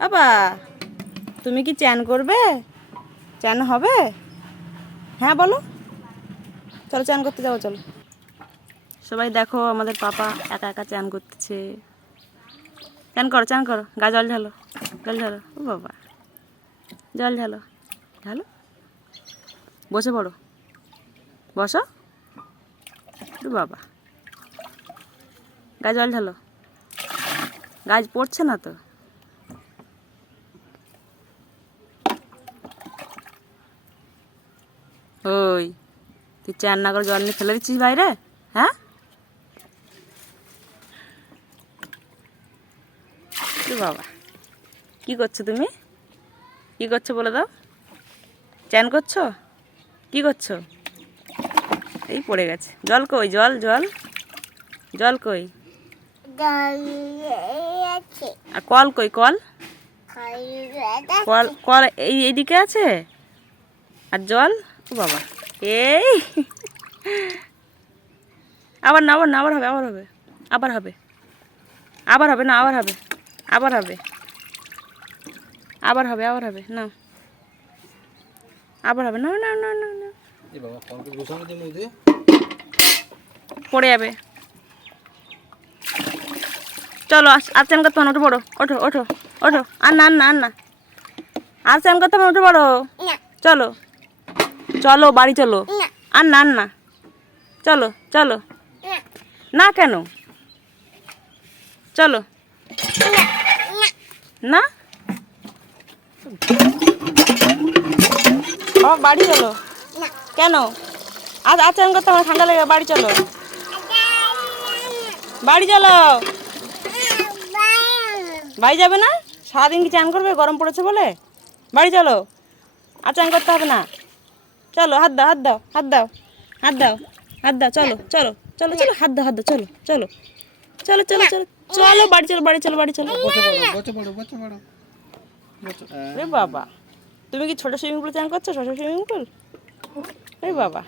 বাবা তুমি কি চ্যান করবে? চ্যান হবে? হ্যাঁ বলো, চলো চ্যান করতে যাবো, চলো। সবাই দেখো আমাদের পাপা একা একা চ্যান করতেছে। চ্যান করো, চ্যান করো, গা জল ঢালো, জল ঢালো। ও বাবা, জল ঢালো, ঢালো। বসে পড়ো, বসো। ও বাবা, গা জল ঢালো, গাছ পড়ছে না তো। ওই তুই চ্যান না করে জল নিয়ে ফেলে দিচ্ছিস বাইরে? হ্যাঁ, বাবা কি করছো তুমি? কি করছো বলে দাও? চ্যান করছো? কি করছো? এই পড়ে গেছে। জল কই? জল জল জল কই? আর কল কই? কল কল কল এইদিকে আছে। আর জল? ও বাবা, এই আবার না, আবার না, আবার হবে, আবার হবে, আবার হবে, আবার হবে না, আবার হবে, আবার হবে, আবার হবে, আবার হবে না, আবার হবে না, না না না না, পড়ে যাবে। চলো আর চ্যান করতে হবে না, উঠে পড়ো, ওঠো ওঠো ওঠো। আর না, আর না, আর না, আর চ্যান করতে হবে না, উঠে পড়ো। চলো চলো বাড়ি চলো। আর না, আর না, চলো চলো। না কেন? চলো না, বাড়ি চলো। কেন? আজ আচরণ করতে আমার ঠান্ডা লেগে, বাড়ি চলো, বাড়ি চলো। বাড়ি যাবে না? সারাদিন কি চান করবে গরম পড়েছে বলে? বাড়ি চলো, আচরণ করতে হবে না। চলো, হাত দাও, হাত দাও, হাত দাও, হাত দাও, হাত দাও, চলো চলো চলো চলো, হাত দাও, হাত দাও, চলো চলো চলো চলো চলো চলো, বাড়ি চলো, বাড়ি চলো, বাড়ি চলো। রে বাবা, তুমি কি ছোট সুইমিং পুলে চান করছো? ছোট সুইমিং পুল? রে বাবা।